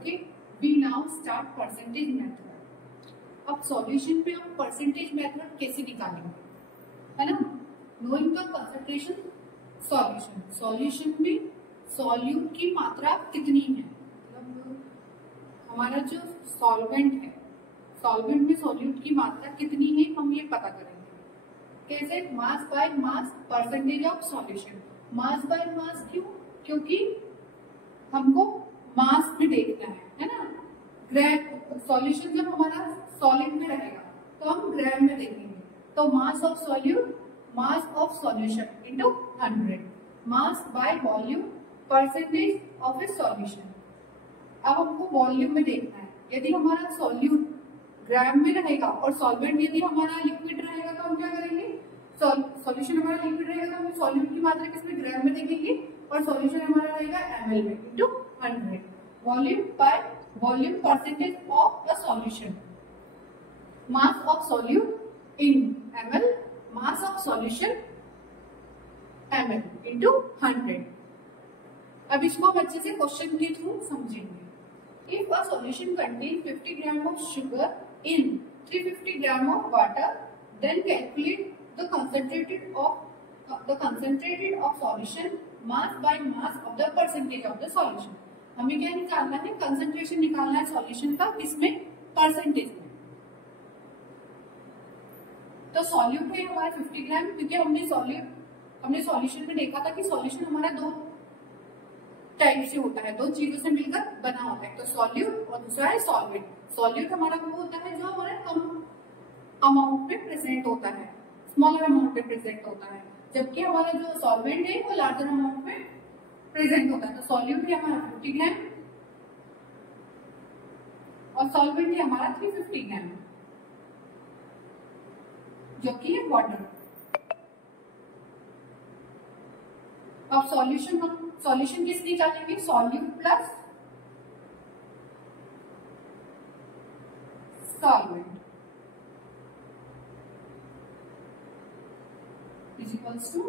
Okay, we now start percentage method. अब solution पे हम परसेंटेज मेथड कैसे निकालेंगे, है ना। Knowing the concentration solution, solution में सॉल्यूट की मात्रा कितनी है, मतलब हमारा जो सॉल्वेंट है, सॉल्वेंट में सॉल्यूट की मात्रा कितनी है हम ये पता करेंगे। कैसे, मास by mass percentage of solution. Mass by मास क्यों, क्योंकि हमको मास में देखना है ना। ग्राम सॉल्यूशन जब हमारा सॉलिड में रहेगा तो हम ग्राम में देखेंगे, तो मास of solute, mass of solution into 100, mass by volume percentage of A solution. अब हमको वॉल्यूम में देखना है, यदि हमारा सॉल्यूट ग्राम में रहेगा और सॉल्वेंट यदि हमारा लिक्विड रहेगा तो हम क्या करेंगे, सॉल्यूशन हमारा लिक्विड रहेगा तो हम सॉल्यूट की मात्रा किसमें, ग्राम में देखेंगे, और सॉल्यूशन हमारा रहेगा ml में into 100, volume by volume percentage of the solution, mass of solute in ml, mass of solution ml into 100। अब इसको हम अच्छे से क्वेश्चन के थ्रू समझेंगे। If a solution contain 50 gram of sugar in 350 gram of water, then calculate the concentrated of solution mass by mass of the percentage of the solution। हमें क्या निकालना है, कंसंट्रेशन निकालना है सॉल्यूशन का, किसमें, परसेंटेज में। तो सॉल्यूट है हमारा 50 ग्राम, क्योंकि हमने सॉल्यूशन में देखा था कि सॉल्यूशन हमारा दो टाइप से होता है, दो चीजों से मिलकर बना होता है, तो सॉल्यूट और दूसरा है सॉल्वेंट। सॉल्यूट हमारा वो होता है जो हमारे कम अमाउंट में प्रेजेंट होता है, स्मॉलर अमाउंट में प्रेजेंट होता है, जबकि हमारा जो सॉल्वेंट है वो लार्जर अमाउंट में प्रेजेंट होता है। तो सॉल्यूट है हमारा 50 ग्राम और सॉल्वेंट है हमारा 350 ग्राम, जो कि है वाटर। अब सॉल्यूशन किस निकालेंगे, solute plus solvent is equals to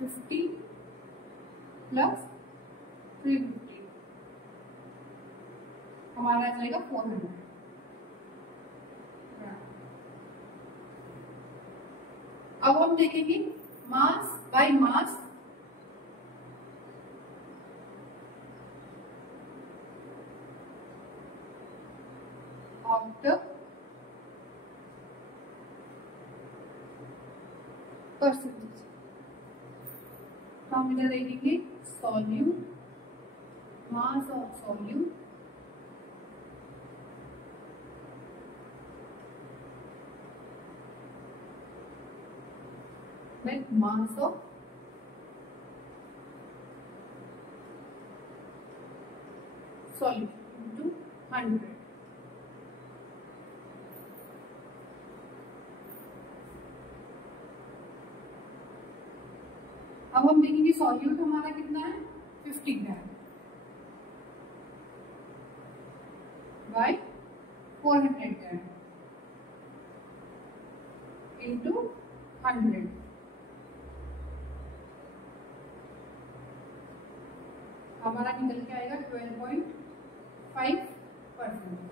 50 plus 350, हमारा आ जाएगा 400। अब हम देखेंगे mass by mass of the percentage। तो हम इधर देखेंगे solute, mass of solute with mass of solution into 100। अब हम देखेंगे सॉल्यूट हमारा कितना है, 50 ग्राम बाय 400 ग्राम इंटू 100। हमारा निकल के आएगा 12.5%।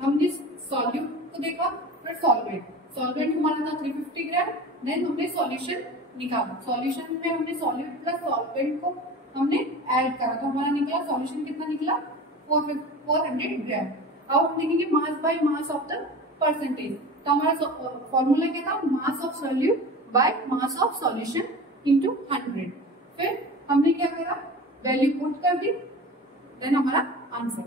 हमने सॉल्यूट को देखा, फिर सॉल्वेंट हमारा था 350 ग्राम, देन हमने सॉल्यूशन निकाला, सॉल्यूशन में हमने सॉल्यूट प्लस सॉल्वेंट को हमने ऐड करा, तो हमारा निकला सॉल्यूशन कितना निकला, 400 ग्राम। अब हम देखेंगे mass by mass of the percentage, तो हमारा फॉर्मूला क्या था, मास of solute by mass of solution into 100। फिर हमने क्या करा, वैल्यू पुट कर दी, देन हमारा आंसर।